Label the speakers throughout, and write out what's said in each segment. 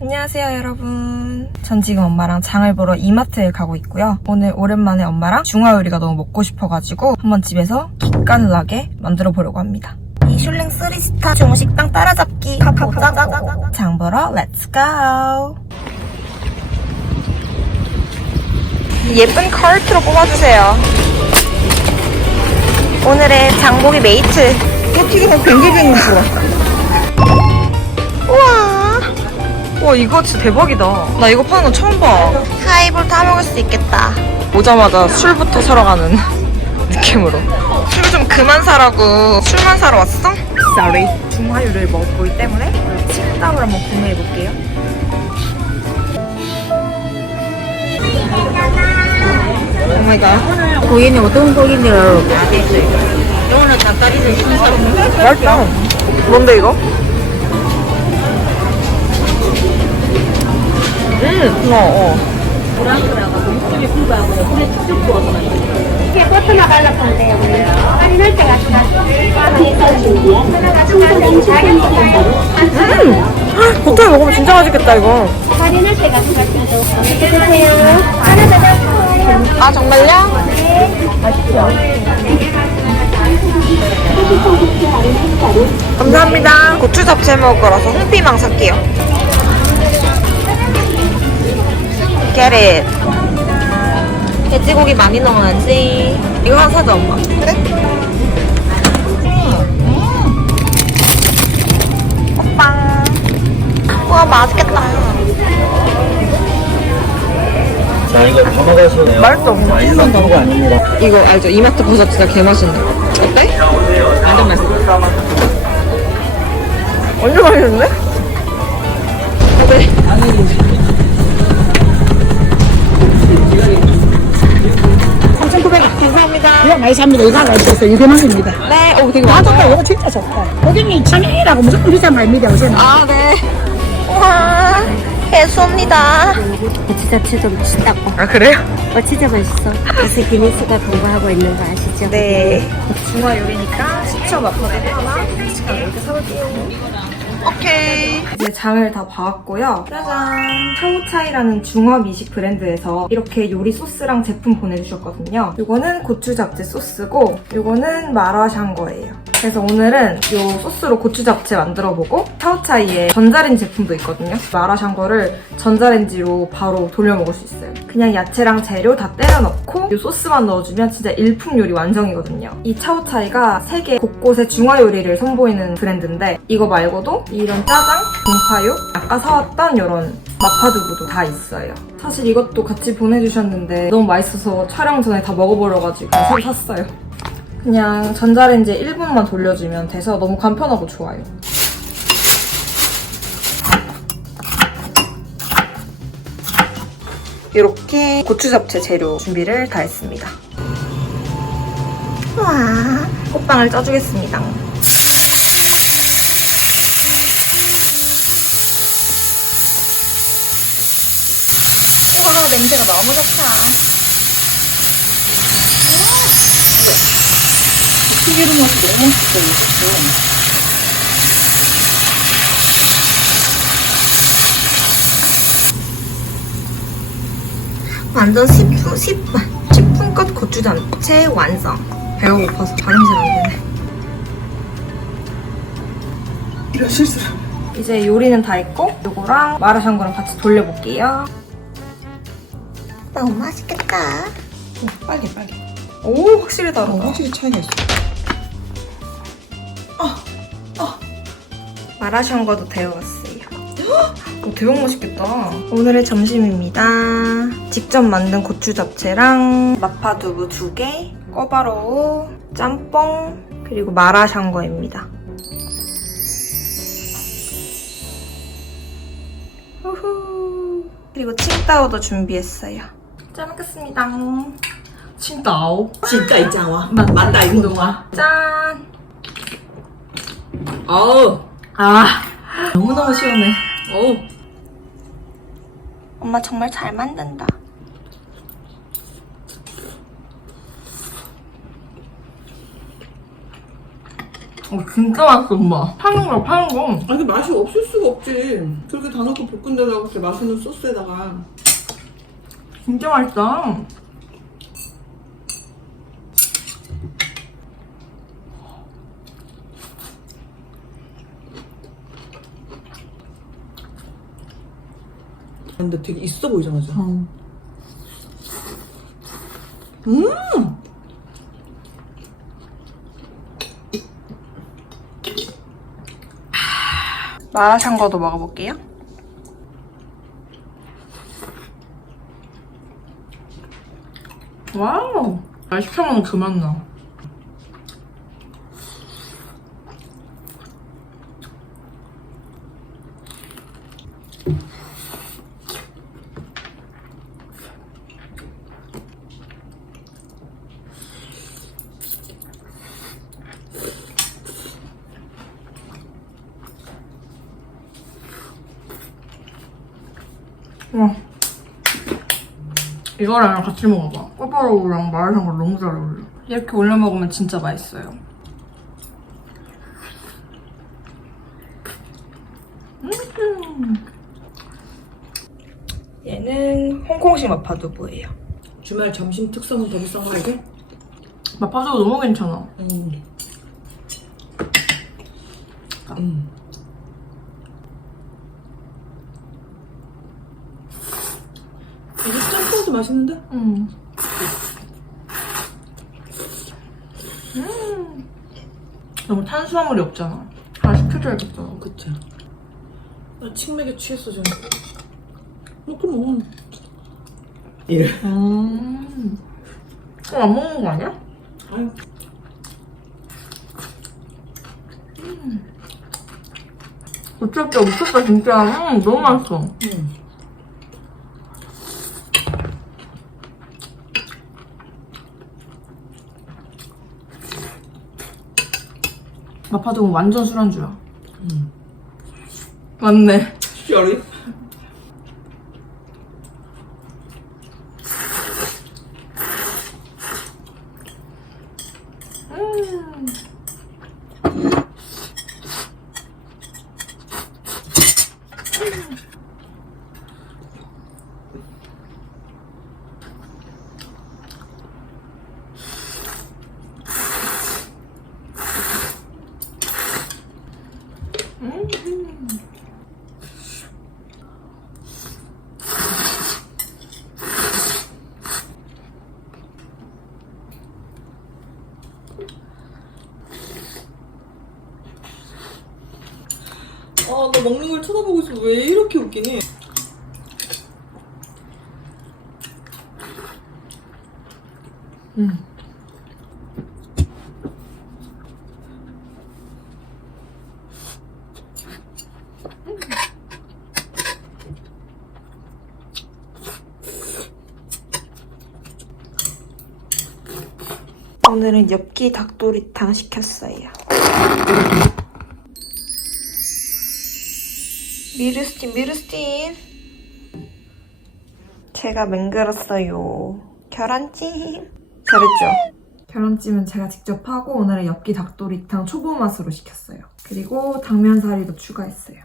Speaker 1: 안녕하세요 여러분. 전 지금 엄마랑 장을 보러 이마트에 가고 있고요. 오늘 오랜만에 엄마랑 중화 요리가 너무 먹고 싶어가지고 한번 집에서 기가능하게 만들어 보려고 합니다. 이 슐랭 3스타 중식당 따라잡기 가보자 장 보러 렛츠 고 예쁜 카르트로 뽑아주세요. 오늘의 장보기 메이트. 튀기는 뱅글뱅글 좋아 와 이거 진짜 대박이다. 나 이거 파는 거 처음 봐. 하이볼 다 먹을 수 있겠다. 오자마자 술부터 사러 가는 느낌으로. 술 좀 그만 사라고. 술만 사러 왔어? Sorry. 중화요리를 먹을 거기 때문에 식당을 한번 구매해 볼게요. 오마이갓
Speaker 2: 고기는 어떤 고기인지로 다 됐어요. 이거는 닭다리는 신선.
Speaker 1: 맛있다 뭔데 이거? 음, 어, 어.
Speaker 3: 이렇게 버터나 발라본데요. 할인할 때 가져가세요. 준비해. 청소년
Speaker 1: 음! 호텔 먹으면 진짜 맛있겠다, 이거.
Speaker 3: 할인할 때 가져가세요. 이렇게 드세요. 하나 더 넣고.
Speaker 1: 아, 정말요? 감사합니다. 고추 잡채 먹을 거라서 홍피망 살게요. Get it. 돼지고기 많이 넣어야지. 이거 하나 사자, 엄마. 그래? 오빠. 우와, 맛있겠다.
Speaker 4: 자 이거 다 먹어서
Speaker 1: 맛있어.
Speaker 4: 아, 일반 도가 아닙니다.
Speaker 1: 이거 알죠? 이마트 버섯 진짜 개맛있네. 어때?
Speaker 2: 완전 맛있어.
Speaker 1: 완전 맛있는데? 네. 감
Speaker 2: 이거 많이 삽니다. 이거 하나 있어서 600원입니다.
Speaker 1: 네, 오, 되게
Speaker 2: 아. 좋다. 이거 진짜 좋다. 고객님 참이라고 무조건 비싼 말입니다. 오세요.
Speaker 1: 아, 네. 우와, 해수입니다.
Speaker 5: 고추 잡채도 맛있다고.
Speaker 1: 아, 그래요?
Speaker 5: 어, 진짜 맛있어. 요새 기니스가 공부하고 있는 거 아시죠?
Speaker 1: 네. 중화 요리니까 식초 맛보대 하나, 시간 이렇게 사올게요. 오케이. 이제 장을 다 봐왔고요. 짜잔. 차오차이라는 중화 미식 브랜드에서 이렇게 요리 소스랑 제품 보내주셨거든요. 이거는 고추 잡채 소스고, 이거는 마라샹궈예요. 그래서 오늘은 이 소스로 고추 잡채 만들어보고, 차오차이에 전자레인지 제품도 있거든요. 마라샹궈를 전자레인지로 바로 돌려 먹을 수 있어요. 그냥 야채랑 재료 다 때려 넣고, 이 소스만 넣어주면 진짜 일품 요리 완성이거든요. 이 차오차이가 세계 곳곳에 중화 요리를 선보이는 브랜드인데, 이거 말고도 이런 짜장, 동파육, 아까 사왔던 이런 마파두부도 다 있어요. 사실 이것도 같이 보내주셨는데 너무 맛있어서 촬영 전에 다 먹어버려가지고 새로 샀어요. 그냥 전자레인지에 1분만 돌려주면 돼서 너무 간편하고 좋아요. 이렇게 고추 잡채 재료 준비를 다 했습니다. 와, 호빵을 쪄주겠습니다. 우와, 냄새가 너무 좋다.
Speaker 2: 튀기는 맛이 너무 맛있어요. 이거.
Speaker 1: 완전 10분, 10분, 10분껏 고추 잡채 완성. 배가 고파서 발음질 안 되네.
Speaker 2: 이런 실수를.
Speaker 1: 이제 요리는 다 했고, 요거랑 마라샹궈랑 같이 돌려볼게요. 너무 맛있겠다.
Speaker 2: 빨리, 빨리.
Speaker 1: 오, 확실히 다르다.
Speaker 2: 어, 확실히 차이가 있어.
Speaker 1: 마라샹궈도 데워왔어요. 오, 대박 맛있겠다. 오늘의 점심입니다. 직접 만든 고추 잡채랑 마파두부 두 개, 꿔바로우, 짬뽕, 그리고 마라샹궈입니다. 후후. 그리고 칭따오도 준비했어요. 잘 먹겠습니다.
Speaker 2: 칭따오. 진짜 있잖아. 맞다, 이거동아.
Speaker 1: 짠!
Speaker 2: 어우.
Speaker 1: 아, 너무너무 시원해.
Speaker 2: 어우.
Speaker 1: 엄마 정말 잘 만든다. 어, 진짜 맛있어, 엄마. 파는 거야, 파는 거.
Speaker 6: 아니 맛이 없을 수가 없지. 그렇게 다 넣고 볶은 데다가 그렇게 맛있는 소스에다가
Speaker 1: 진짜 맛있다.
Speaker 6: 근데 되게 있어 보이잖아, 저.
Speaker 1: 음.
Speaker 6: 음!
Speaker 1: 마라샹궈도 먹어볼게요. 와우. 날 시켜먹으면 그만 나. 와. 이거랑 같이 먹어봐. 꼬바로우랑 마라샹궈 너무 잘 어울려. 이렇게 올려 먹으면 진짜 맛있어요. 음. 얘는 홍콩식 마파두부예요.
Speaker 6: 주말 점심 특선은 더 비싼 거 알지?
Speaker 1: 마파두부 너무 괜찮아.
Speaker 6: 음. 음. 이게 짬뽕도 맛있는데?
Speaker 1: 음. 음. 너무 탄수화물이 없잖아. 하나 시켜줘야겠다.
Speaker 6: 그치. 나 칡맥에 취했어, 지금. 뭐, 그럼. 예.
Speaker 1: 음. 그럼 안 먹는 거 아니야?
Speaker 6: 아유.
Speaker 1: 어쩔 게 미쳤다 진짜. 음, 너무 맛있어.
Speaker 6: 음.
Speaker 1: 마파두부 완전 술안주야.
Speaker 6: 음.
Speaker 1: 맞네.
Speaker 6: 열이? 아, 나 먹는 걸 쳐다보고 있어. 왜 이렇게 웃기니?
Speaker 1: 음. 오늘은 엽기 닭도리탕 시켰어요. 미르스틴, 미르스틴. 제가 맹글었어요. 계란찜. 잘했죠? 계란찜은 제가 직접 하고 오늘은 엽기 닭도리탕 초보 맛으로 시켰어요. 그리고 당면사리도 추가했어요.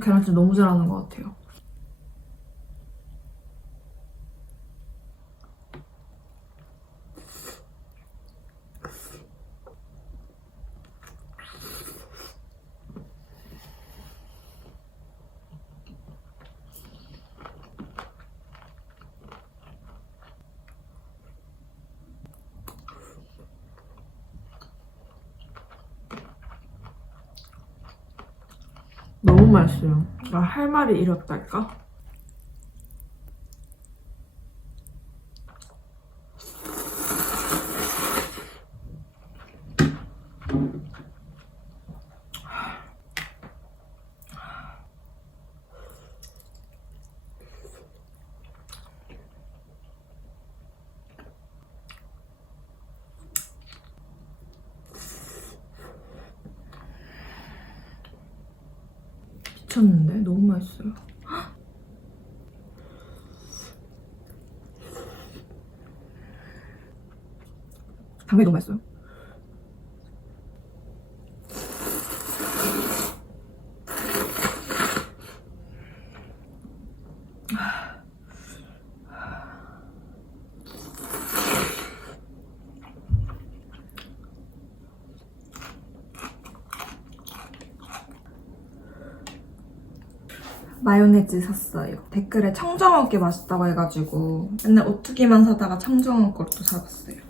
Speaker 1: 계란찜 너무 잘하는 것 같아요. 너무 맛있어요. 나할 말이 잃었달까? 당면이 너무 맛있어요. 마요네즈 샀어요. 댓글에 청정원 게 맛있다고 해가지고 맨날 오뚜기만 사다가 청정원 거를 또 사봤어요.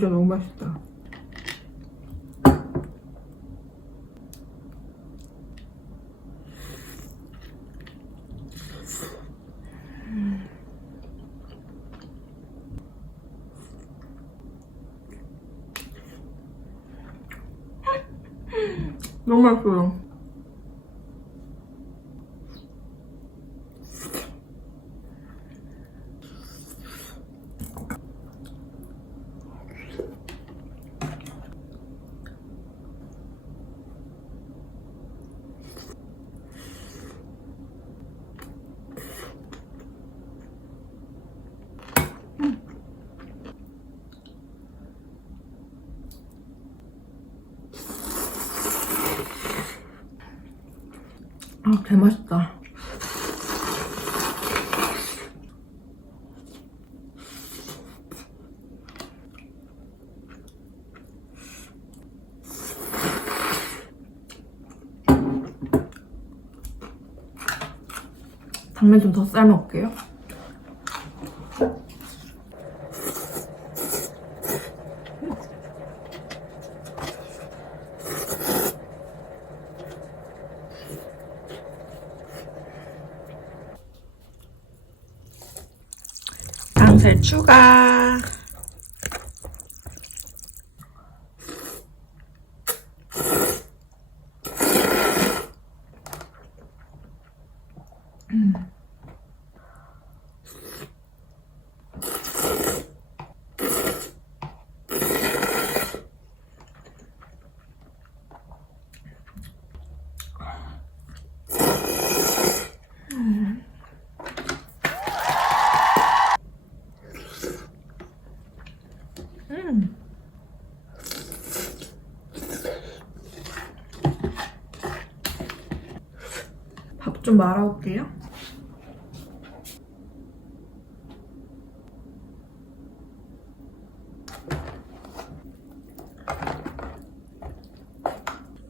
Speaker 1: 진짜 너무 맛있다. 너무 맛있어요. 아, 개맛있다. 당면 좀 더 삶아올게요. 빵 살 추가. 밥 좀 말아올게요.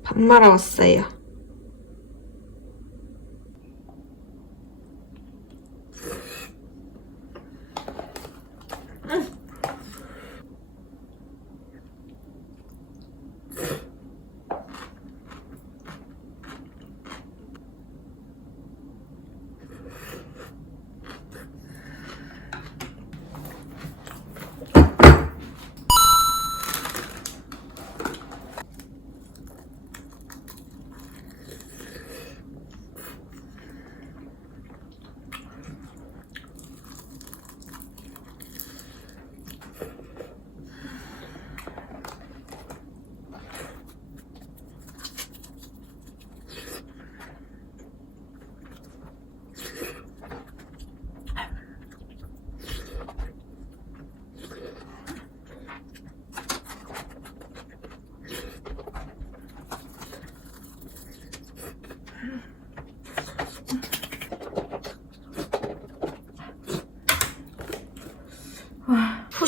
Speaker 1: 밥 말아왔어요.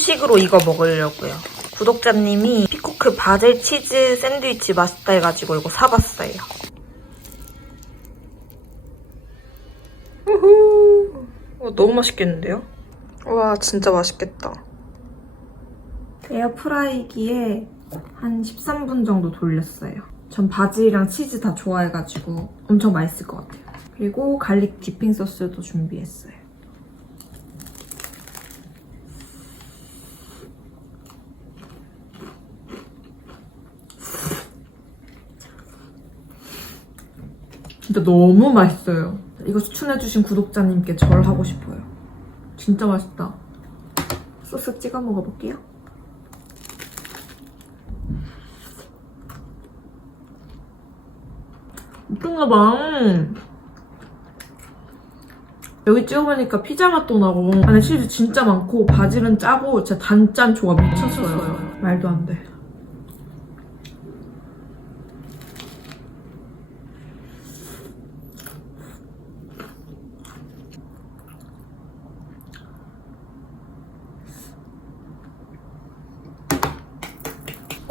Speaker 1: 후식으로 이거 먹으려고요. 구독자님이 피코 그 바질 치즈 샌드위치 맛있다 해가지고 이거 사봤어요. 우후. 와, 너무 맛있겠는데요? 와, 진짜 맛있겠다. 에어프라이기에 한 13분 정도 돌렸어요. 전 바질이랑 치즈 다 좋아해가지고 엄청 맛있을 것 같아요. 그리고 갈릭 디핑 소스도 준비했어요. 진짜 너무 맛있어요. 이거 추천해주신 구독자님께 절 하고 싶어요. 진짜 맛있다. 소스 찍어 먹어볼게요. 미쳤나 봐. 여기 찍어보니까 피자 맛도 나고 안에 치즈 진짜 많고 바질은 짜고 진짜 단짠 조합 미쳤어요. 말도 안 돼.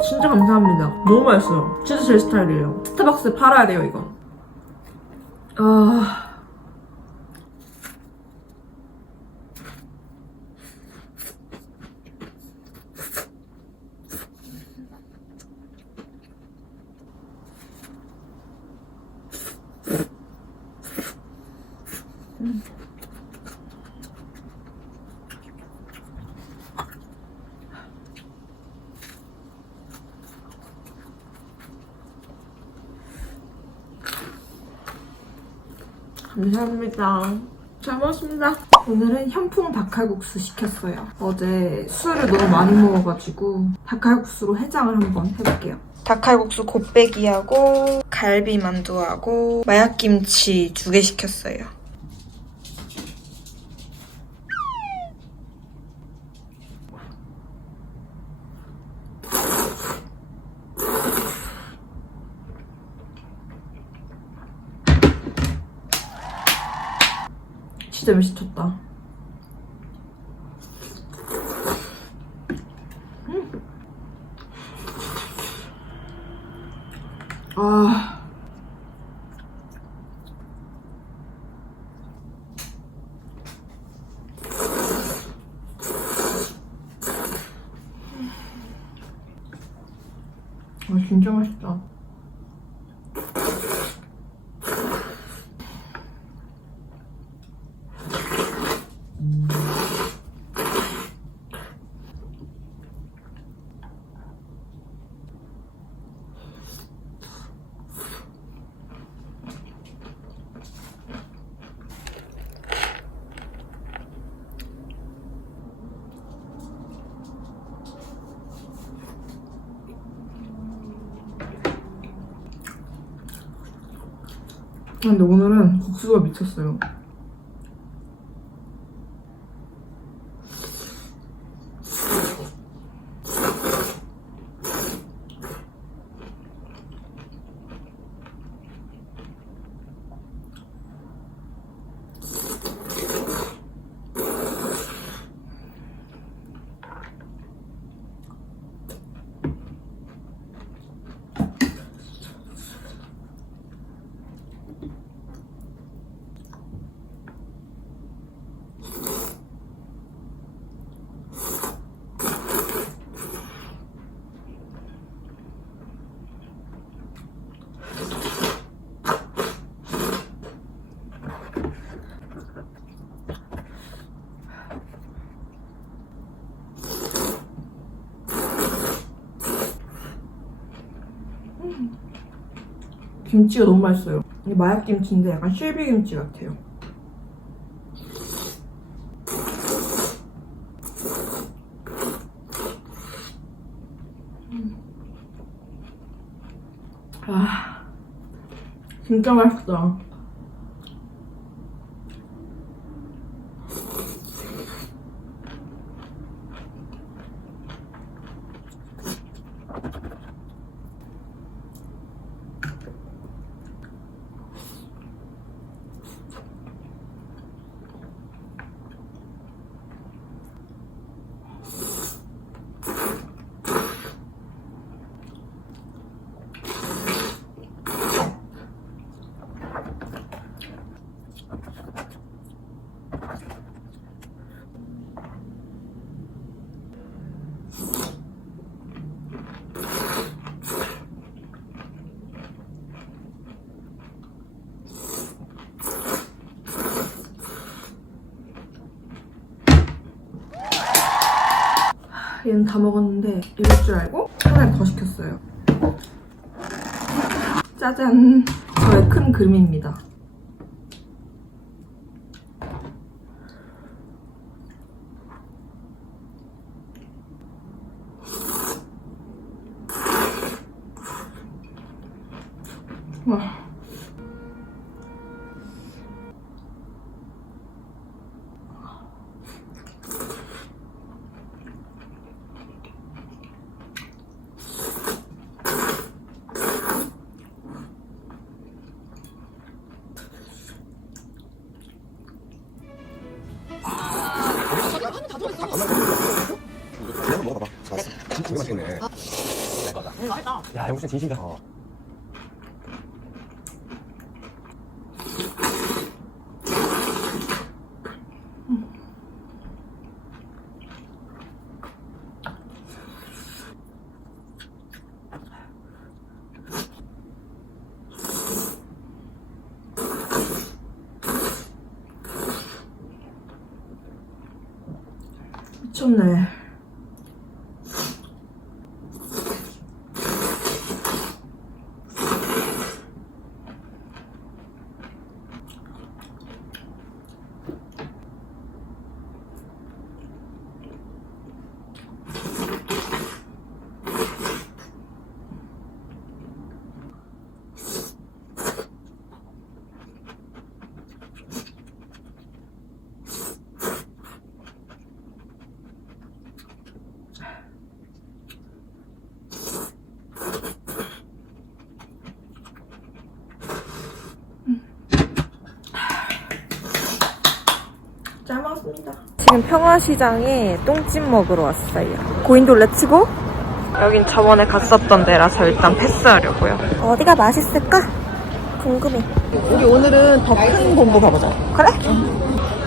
Speaker 1: 진짜 감사합니다. 너무 맛있어요. 진짜 제 스타일이에요. 스타벅스 팔아야 돼요, 이거. 아. 감사합니다. 잘 먹었습니다. 오늘은 현풍 닭칼국수 시켰어요. 어제 술을 너무 많이 먹어가지고 닭칼국수로 해장을 한번 해볼게요. 닭칼국수 곱빼기하고 갈비 만두하고 마약김치 두 개 시켰어요. 진짜 맛있었다. 음. 아. 아, 진짜 맛있다. 오늘은 국수가 미쳤어요. 김치가 너무 맛있어요. 이게 마약 김치인데 약간 실비 김치 같아요. 음. 아, 진짜 맛있다.
Speaker 4: 얘는 다 먹었는데 이럴 줄 알고 하나를 더 시켰어요. 짜잔! 저의 큰 그림입니다.
Speaker 7: 그냥 먹어봐. 좋았어. 진짜 맛있겠네. 야, 진짜 진심이다.
Speaker 4: 미 지금 평화시장에 똥집 먹으러 왔어요. 고인돌 렛츠고? 여긴 저번에 갔었던 데라서 일단 패스하려고요.
Speaker 3: 어디가 맛있을까? 궁금해.
Speaker 1: 우리 오늘은 더 큰 본부 가보자.
Speaker 4: 그래?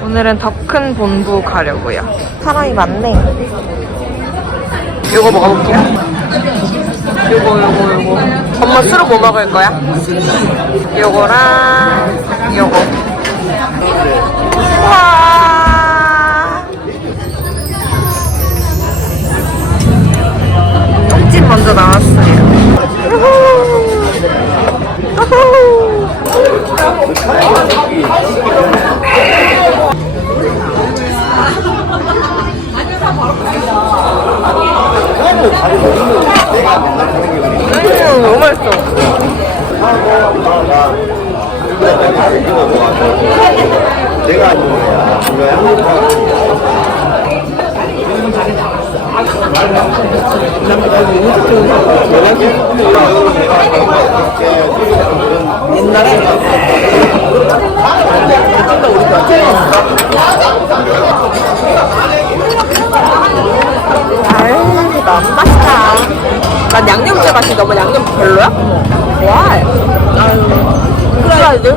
Speaker 4: 오늘은 더 큰 본부 가려고요.
Speaker 3: 사람이 많네.
Speaker 4: 요거 먹어볼게요. 요거, 요거, 요거. 엄마 술은 뭐 먹을 거야? 요거랑 요거. 우와. 난 양념째 맛이 너무 양념 별로야? 와. 프라이드?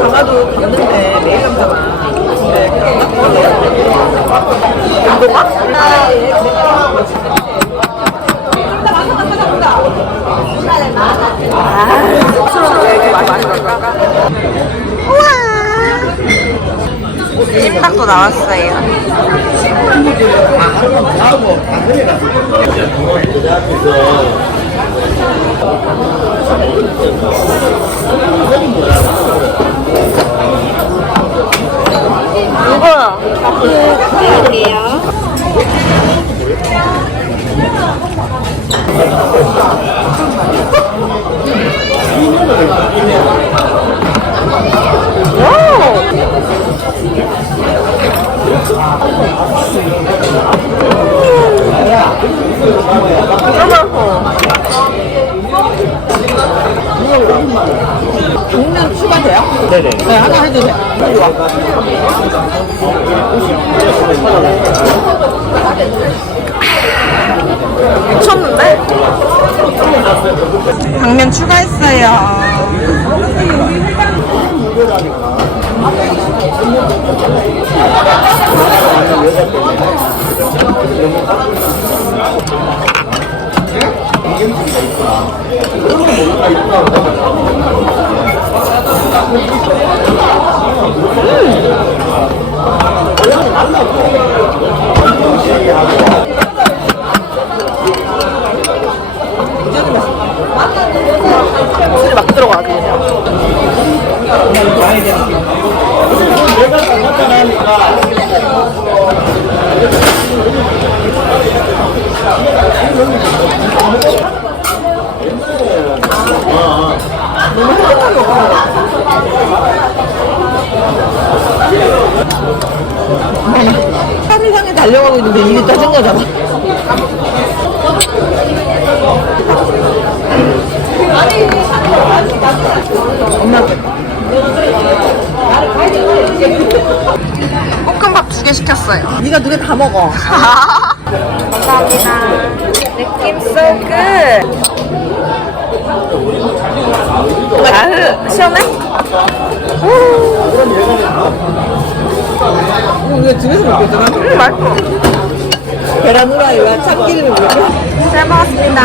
Speaker 4: 강화도 갔는데 매일 감자만. 운동화? 찜닭도 나왔어요. 이거야.
Speaker 1: 네네. 네, 하나 해주세요.
Speaker 4: 미쳤는데? 당면 추가했어요.
Speaker 3: 술이 막 들어가 그냥. 차를 향해 달려가고 있는데 이게 짜증나잖아. 볶음밥 두 개 시켰어요. 네가 두 개 다 먹어. 감사합니다. 느낌 so good. 아흐, 시원해? 이거 집에서 먹겠잖아? 응, 맛있어. 계란 후라이와 참기름을 먹어. 잘 먹었습니다.